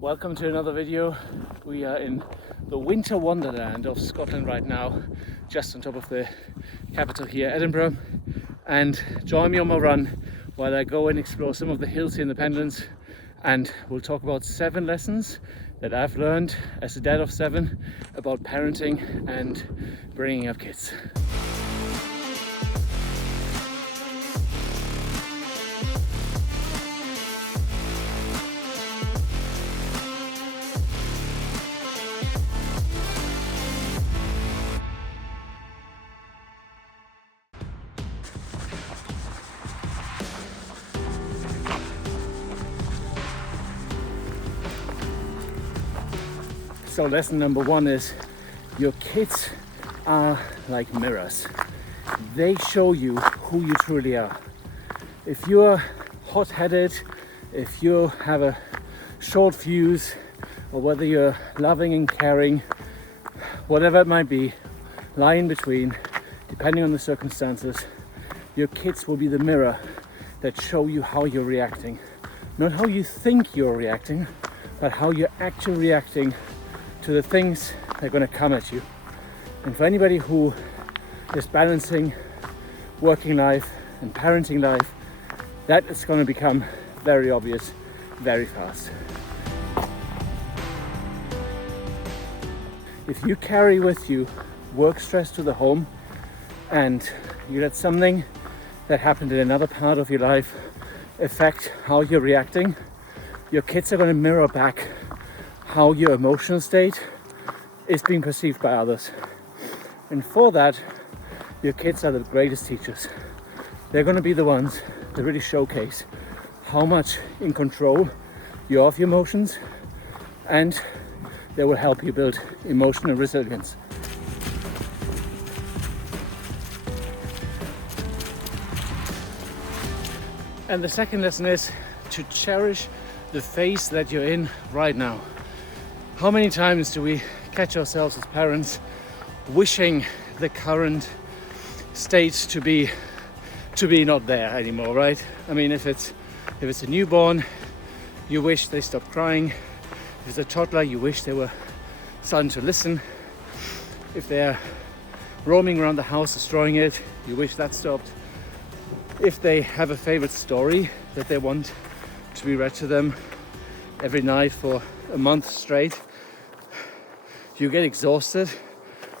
Welcome to another video. We are in the winter wonderland of Scotland right now, just on top of the capital here, Edinburgh. And join me on my run while I go and explore some of the hills here in the Pendants, and we'll talk about 7 lessons that I've learned as a dad of 7 about parenting and bringing up kids. So lesson number 1 is your kids are like mirrors. They show you who you truly are. If you're hot-headed, if you have a short fuse, or whether you're loving and caring, whatever it might be, lie in between, depending on the circumstances, your kids will be the mirror that show you how you're reacting. Not how you think you're reacting, but how you're actually reacting to the things that are going to come at you. And for anybody who is balancing working life and parenting life, that is going to become very obvious very fast. If you carry with you work stress to the home, and you let something that happened in another part of your life affect how you're reacting, your kids are going to mirror back how your emotional state is being perceived by others. And for that, your kids are the greatest teachers. They're going to be the ones that really showcase how much in control you are of your emotions, and they will help you build emotional resilience. And the second lesson is to cherish the phase that you're in right now. How many times do we catch ourselves as parents wishing the current state to be not there anymore, right? I mean, if it's a newborn, you wish they stopped crying. If it's a toddler, you wish they were starting to listen. If they're roaming around the house destroying it, you wish that stopped. If they have a favorite story that they want to be read to them every night for a month straight, you get exhausted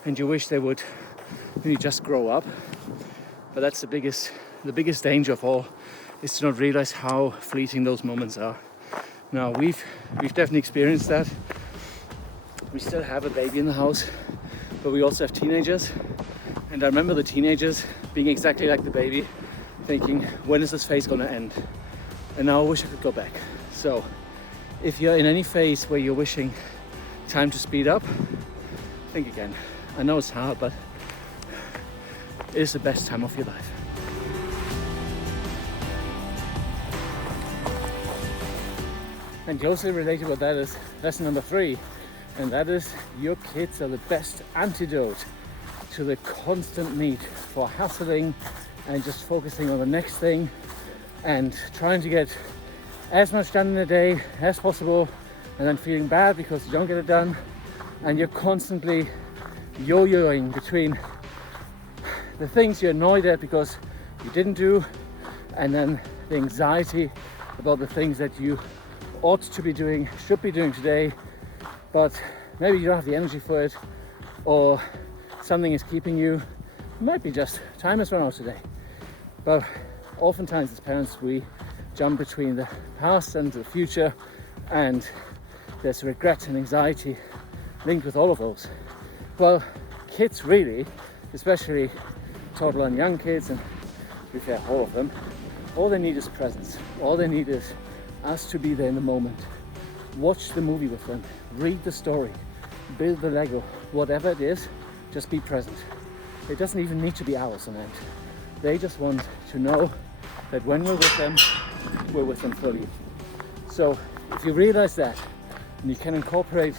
and you wish they would really just grow up. But that's the biggest danger of all, is to not realize how fleeting those moments are. Now we've definitely experienced that. We still have a baby in the house, but we also have teenagers. And I remember the teenagers being exactly like the baby, thinking, when is this phase gonna end? And now I wish I could go back. So if you're in any phase where you're wishing time to speed up, think again. I know it's hard, but it is the best time of your life. And closely related with that is lesson number 3, and that is your kids are the best antidote to the constant need for hustling and just focusing on the next thing and trying to get as much done in a day as possible, and then feeling bad because you don't get it done, and you're constantly yo-yoing between the things you're annoyed at because you didn't do, and then the anxiety about the things that you ought to be doing, should be doing today, but maybe you don't have the energy for it, or something is keeping you. It might be just time has run out today. But oftentimes as parents, we jump between the past and the future, and there's regret and anxiety linked with all of those. Well, kids really, especially toddler and young kids, and to be fair, all of them, all they need is presence. All they need is us to be there in the moment. Watch the movie with them, read the story, build the Lego, whatever it is, just be present. It doesn't even need to be hours on end. They just want to know that when we're with them fully. So if you realize that, and you can incorporate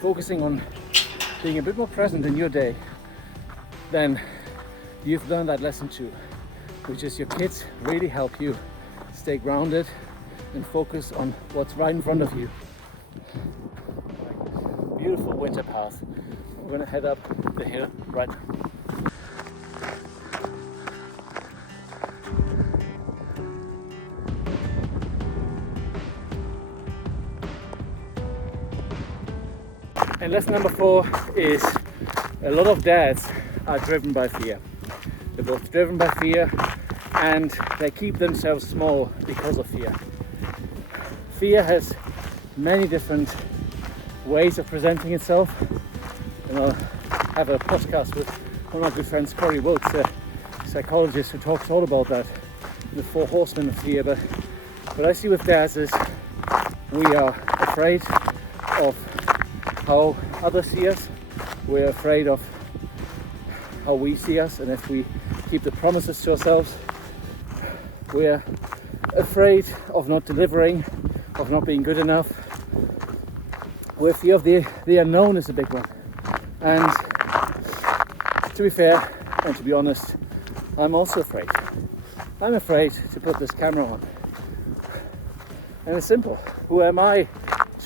focusing on being a bit more present in your day, then you've learned that lesson too, which is your kids really help you stay grounded and focus on what's right in front of you. Beautiful winter path. We're going to head up the hill right now. And lesson number 4 is a lot of dads are driven by fear. They're both driven by fear and they keep themselves small because of fear. Fear has many different ways of presenting itself. And I'll have a podcast with one of my good friends, Corey Wilkes, a psychologist who talks all about that, the 4 horsemen of fear. But what I see with dads is we are afraid of how others see us. We're afraid of how we see us, and if we keep the promises to ourselves, we're afraid of not delivering, of not being good enough. We're fear of the unknown is a big one. And to be fair and to be honest, I'm also afraid. I'm afraid to put this camera on. And it's simple. Who am I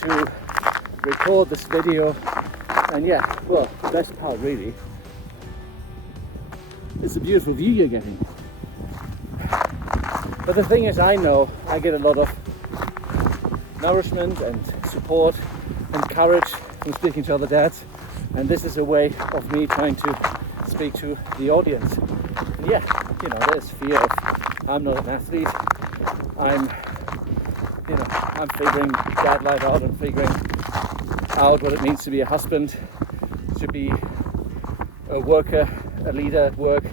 to record this video? And yeah, well, the best part really is the beautiful view you're getting. But the thing is, I know I get a lot of nourishment and support and courage from speaking to other dads, and this is a way of me trying to speak to the audience. And yeah, you know, there's fear of I'm not an athlete. I'm figuring dad life out and figuring out what it means to be a husband, to be a worker, a leader at work,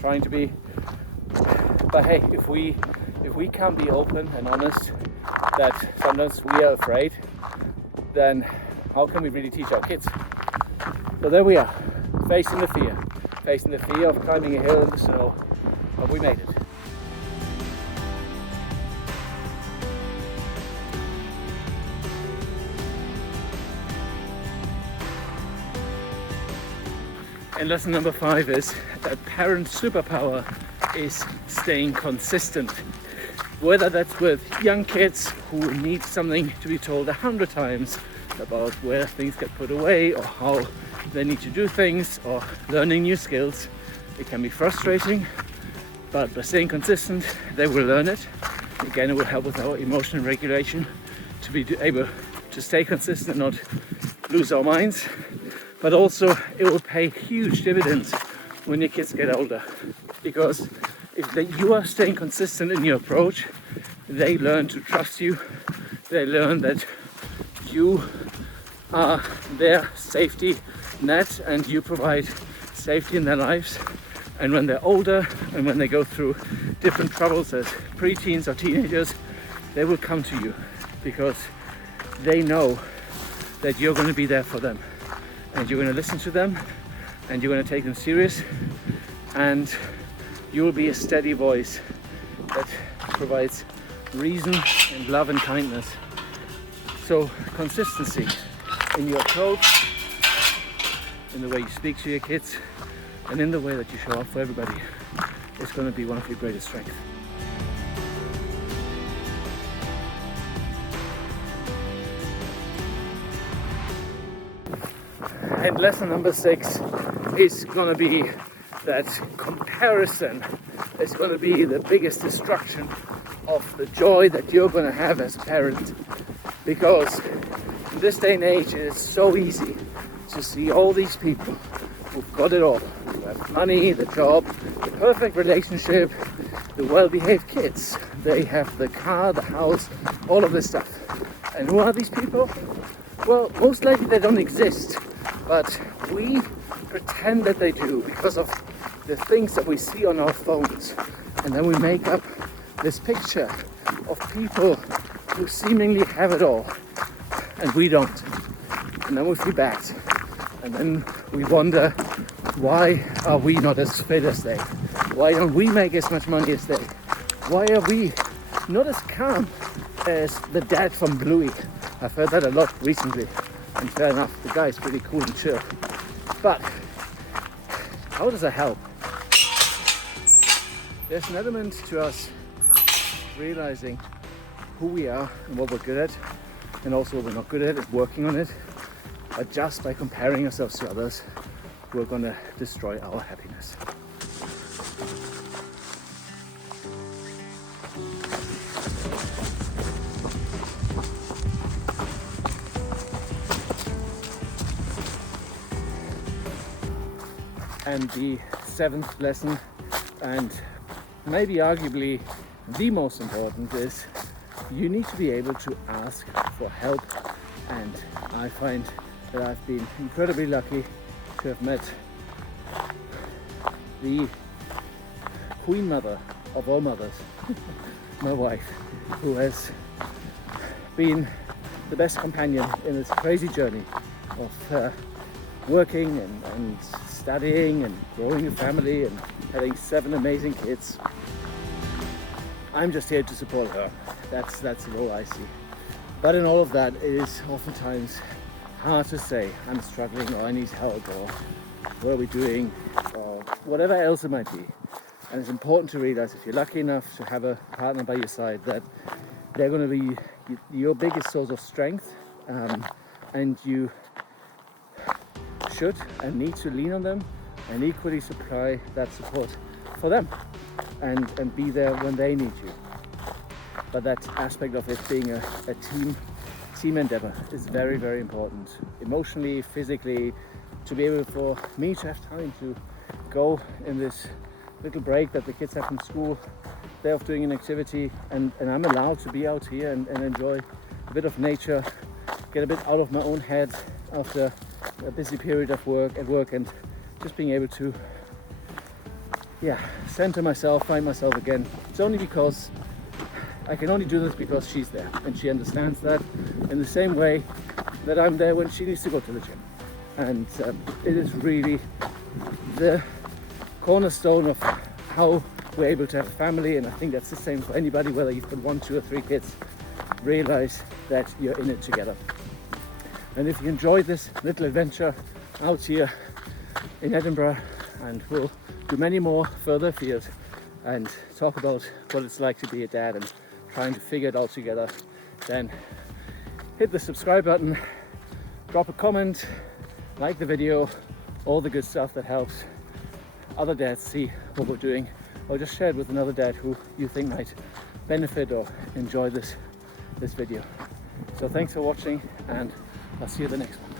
trying to be. But hey, if we can't be open and honest that sometimes we are afraid, then how can we really teach our kids? So there we are, facing the fear of climbing a hill in the snow, but we made it. And lesson number 5 is that parent superpower is staying consistent. Whether that's with young kids who need something to be told 100 times about where things get put away or how they need to do things, or learning new skills. It can be frustrating, but by staying consistent, they will learn it. Again, it will help with our emotional regulation to be able to stay consistent and not lose our minds. But also, it will pay huge dividends when your kids get older, because if you are staying consistent in your approach, they learn to trust you. They learn that you are their safety net and you provide safety in their lives. And when they're older and when they go through different troubles as preteens or teenagers, they will come to you because they know that you're going to be there for them, and you're going to listen to them, and you're going to take them serious, and you will be a steady voice that provides reason and love and kindness. So consistency in your approach, in the way you speak to your kids, and in the way that you show up for everybody is going to be one of your greatest strengths. And lesson number 6 is going to be that comparison is going to be the biggest destruction of the joy that you're going to have as a parent, because in this day and age it is so easy to see all these people who've got it all, who have money, the job, the perfect relationship, the well-behaved kids, they have the car, the house, all of this stuff. And who are these people? Well, most likely they don't exist, but we pretend that they do because of the things that we see on our phones, and then we make up this picture of people who seemingly have it all and we don't, and then we feel bad, and then we wonder, why are we not as fit as they? Why don't we make as much money as they? Why are we not as calm as the dad from Bluey? I've heard that a lot recently, and fair enough, the guy is pretty cool and chill, but how does that help? There's an element to us realizing who we are and what we're good at, and also what we're not good at, is working on it. But just by comparing ourselves to others, we're gonna destroy our happiness. And the seventh lesson, and maybe arguably the most important, is you need to be able to ask for help. And I find that I've been incredibly lucky to have met the queen mother of all mothers, my wife, who has been the best companion in this crazy journey of working and studying and growing a family and having 7 amazing kids. I'm just here to support her. That's the role I see. But in all of that, it is oftentimes hard to say, I'm struggling, or I need help, or what are we doing, or whatever else it might be. And it's important to realize, if you're lucky enough to have a partner by your side, that they're going to be your biggest source of strength, and you should and need to lean on them and equally supply that support for them, and be there when they need you. But that aspect of it being a team endeavor is very, very important, emotionally, physically, to be able for me to have time to go in this little break that the kids have from school. They're off doing an activity, and I'm allowed to be out here and enjoy a bit of nature, get a bit out of my own head after a busy period of work, and just being able to center myself, find myself again. It's only because I can only do this because she's there, and she understands that, in the same way that I'm there when she needs to go to the gym. And it is really the cornerstone of how we're able to have a family, and I think that's the same for anybody, whether you've got 1, 2 or 3 kids. Realize that you're in it together. And if you enjoyed this little adventure out here in Edinburgh, and we'll do many more further afield and talk about what it's like to be a dad and trying to figure it all together, then hit the subscribe button, drop a comment, like the video, all the good stuff that helps other dads see what we're doing, or just share it with another dad who you think might benefit or enjoy this video. So thanks for watching, and I'll see you in the next one.